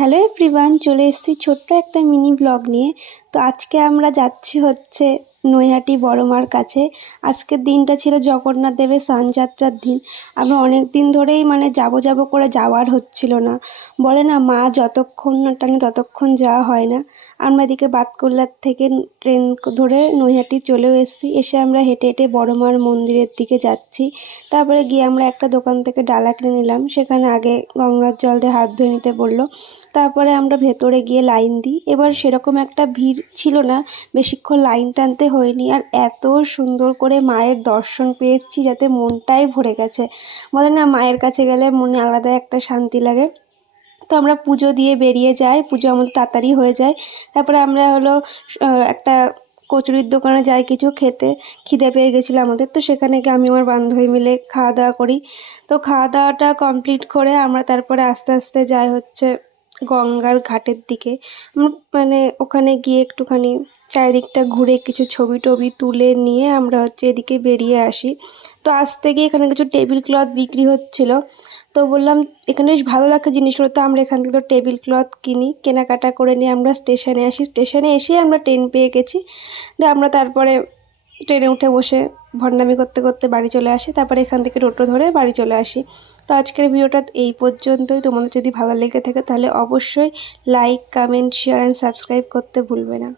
Hello everyone, চলে এসেছি ছোট্ট একটা মিনি ব্লগ নিয়ে। তো আজকে আমরা যাচ্ছি হচ্ছে নৈহাটি বড় মার কাছে। আজকের দিনটা ছিল জগন্নাথ দেবের স্নানযাত্রার দিন। আমরা অনেক দিন ধরেই যাব যাব করে যাওয়ার হচ্ছিল না। বলে না, মা যতক্ষণ না টানে ততক্ষণ যাওয়া হয় না। আমরা এদিকে বাতকুল্লার থেকে ট্রেন ধরে নৈহাটি চলেও এসেছি। এসে আমরা হেঁটে হেঁটে বড় মার মন্দিরের দিকে যাচ্ছি। তারপরে গিয়ে আমরা একটা দোকান থেকে ডালা কিনে নিলাম। সেখানে আগে গঙ্গার জল দিয়ে হাত ধুয়ে নিতে বললো। তারপরে আমরা ভেতরে গিয়ে লাইন দিই। এবার সেরকম একটা ভিড় ছিল না, বেশিক্ষণ লাইন টানতে হয়নি। আর এত সুন্দর করে মায়ের দর্শন পেয়েছি যাতে মনটাই ভরে গেছে। বলে না, মায়ের কাছে গেলে মনে আলাদা একটা শান্তি লাগে। তো আমরা পুজো দিয়ে বেরিয়ে যাই, পুজো আমাদের তাড়াতাড়ি হয়ে যায়। তারপরে আমরা একটা কচুরির দোকানে যাই কিছু খেতে। খিদে পেয়ে গেছিলো আমাদের, তো সেখানে গিয়ে আমি আমার বান্ধবী মিলে খাওয়া দাওয়া করি। তো খাওয়া দাওয়াটা কমপ্লিট করে আমরা তারপরে আস্তে আস্তে যাই হচ্ছে গঙ্গার ঘাটের দিকে। ওখানে গিয়ে একটুখানি চারিদিকটা ঘুরে কিছু ছবি টবি তুলে নিয়ে আমরা হচ্ছে এদিকে বেরিয়ে আসি। তো আসতে গিয়ে এখানে কিছু টেবিল ক্লথ বিক্রি হচ্ছিলো। তো বললাম এখানে বেশ ভালো লাগছে জিনিসগুলো, তো আমরা এখান থেকে তো টেবিল ক্লথ কিনি। কেনাকাটা করে নিয়ে আমরা স্টেশনে আসি। স্টেশনে এসেই আমরা ট্রেন পেয়ে গেছি। দিয়ে আমরা তারপরে ট্রেনে উঠে বসে ভণ্ডামি করতে করতে বাড়ি চলে আসি। তারপরে এখান থেকে টোটো ধরে বাড়ি চলে আসি। তো আজকের ভিডিওটা এই পর্যন্তই। তোমাদের যদি ভালো লেগে থাকে তাহলে অবশ্যই like, comment, share and subscribe করতে ভুলবে না।